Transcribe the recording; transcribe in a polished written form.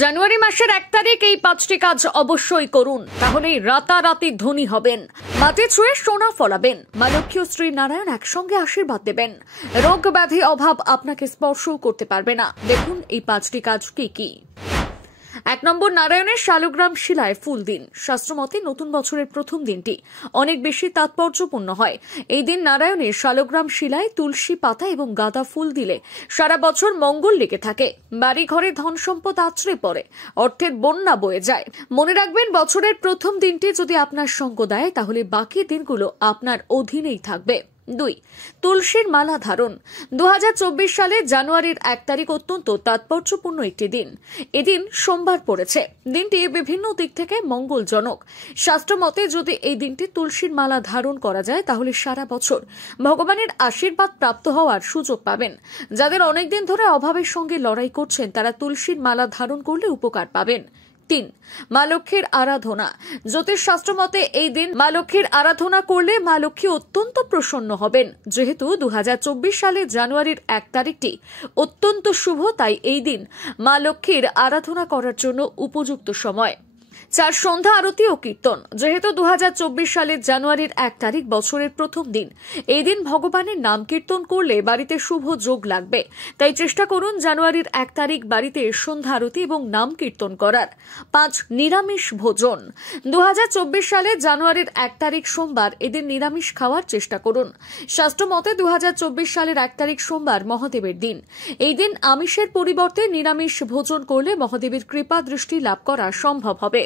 জানুয়ারি মাসের 1 তারিখ এই 5টি কাজ অবশ্যই করুন, তাহলেই রাতারাতি ধনী হবেন। মাটি ছুঁয়ে সোনা ফলাবেন, মা লক্ষ্মী ও শ্রী নারায়ণ একসঙ্গে আশীর্বাদ দেবেন। রোগ ব্যাধি অভাব আপনাকে স্পর্শও করতে পারবে না। দেখুন এই 5টি কাজ কি কি। 1 নম্বর, নারায়ণের শালগ্রাম শিলায় ফুল দিন। শাস্ত্রমতে নতুন বছরের প্রথম দিনটি অনেক বেশি তাৎপর্যপূর্ণ হয়। এই দিন নারায়ণের শালগ্রাম শিলায় তুলসী পাতা এবং গাঁদা ফুল দিলে সারা বছর মঙ্গল লেগে থাকে, বাড়ি ঘরে ধন সম্পদ আছড়ে পড়ে, অর্থের বন্যা বয়ে যায়। মনে রাখবেন, বছরের প্রথম দিনটি যদি আপনার সঙ্গ দেয় তাহলে বাকি দিনগুলো আপনার অধীনেই থাকবে। 2, তুলসীর মালা ধারণ। 2024 সালে জানুয়ারির 1 তারিখ অত্যন্ত তাৎপর্যপূর্ণ একটি দিন। এদিন সোমবার পড়েছে। দিনটি বিভিন্ন দিক থেকে মঙ্গলজনক। শাস্ত্রমতে যদি এই দিনটি তুলসীর মালা ধারণ করা যায় তাহলে সারা বছর ভগবানের আশীর্বাদ প্রাপ্ত হওয়ার সুযোগ পাবেন। যাদের অনেকদিন ধরে অভাবের সঙ্গে লড়াই করছেন তারা তুলসীর মালা ধারণ করলে উপকার পাবেন। 3, মা লক্ষ্মীর আরাধনা। জ্যোতিষশাস্ত্র মতে এই দিন মা লক্ষ্মীর আরাধনা করলে মা লক্ষ্মী অত্যন্ত প্রসন্ন হবেন। যেহেতু 2024 সালে জানুয়ারির 1 তারিখটি অত্যন্ত শুভ, তাই এই দিন মা লক্ষ্মীর আরাধনা করার জন্য উপযুক্ত সময়। 4, সন্ধ্যা আরতি ও কীর্তন। যেহেতু 2024 সালের জানুয়ারির 1 তারিখ বছরের প্রথম দিন, এই দিন ভগবানের নাম কীর্তন করলে বাড়িতে শুভ যোগ লাগবে। তাই চেষ্টা করুন জানুয়ারির 1 তারিখ বাড়িতে সন্ধ্যা আরতি এবং নাম কীর্তন করার। 5, নিরামিষ ভোজন। 2024 সালে জানুয়ারির 1 তারিখ সোমবার, এদিন নিরামিষ খাওয়ার চেষ্টা করুন। শাস্ত্রমতে 2024 সালের 1 তারিখ সোমবার মহাদেবের দিন। এই দিন আমিষের পরিবর্তে নিরামিষ ভোজন করলে মহাদেবের কৃপা দৃষ্টি লাভ করা সম্ভব হবে।